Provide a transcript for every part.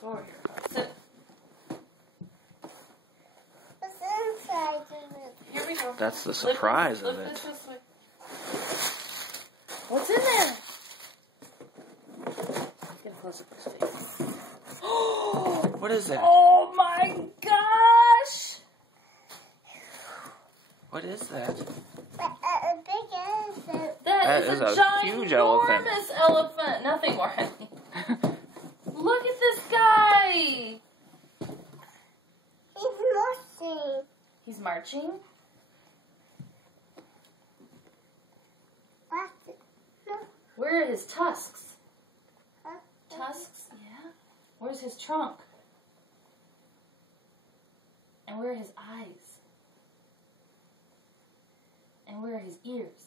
4. Sit. What's inside of it? Here we go. That's the surprise Flip of this it. this way. What's in there? Get a close up of his face. What is that? Oh my gosh! What is that? A big elephant. That is a huge elephant. ginormous elephant. Nothing more heavy. Look at this guy. He's marching. He's marching. What? No. Where are his tusks? Huh? Tusks? Yeah. Where's his trunk? And where are his eyes? And where are his ears?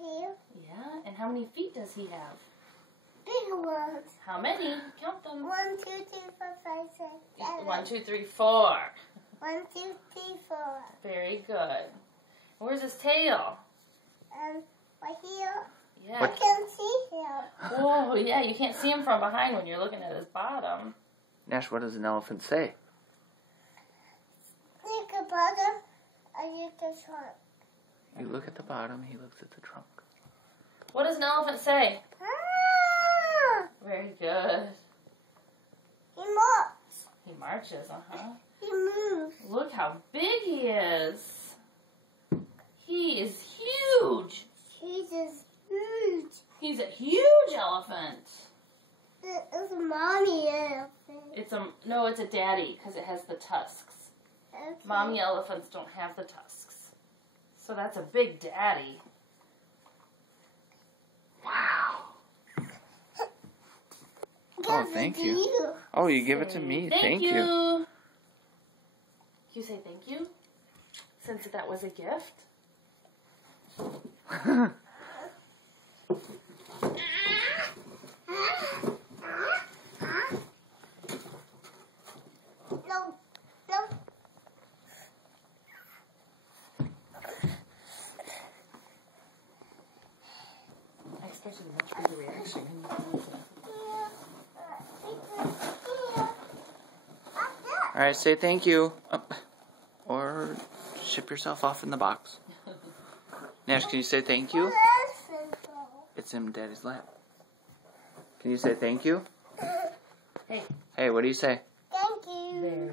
Here. Yeah. And how many feet does he have? Big ones. How many? Count them. 1, 2, 3, 4, 5, 6, 7. 1, 2, 3, 4. 1, 2, 3, 4. Very good. Where's his tail? Right here. Yeah. I can see him. Oh, yeah. You can't see him from behind when you're looking at his bottom. Nash, what does an elephant say? Look at bottom. I look at front. You look at the bottom, he looks at the trunk. What does an elephant say? Ah! Very good. He moves. He marches, uh-huh. He moves. Look how big he is. He is huge. He's just huge. He's a huge elephant. It's a mommy elephant. No, it's a daddy because it has the tusks. Okay. Mommy elephants don't have the tusks. So that's a big daddy. Wow. Give Oh, it thank to you. Oh, you give it to me. Thank you. You say thank you? Since that was a gift? No, no. I expected a much bigger reaction. All right, say thank you. Or ship yourself off in the box. Nash, can you say thank you? It's in Daddy's lap. Can you say thank you? Hey. Hey, what do you say? Thank you. Very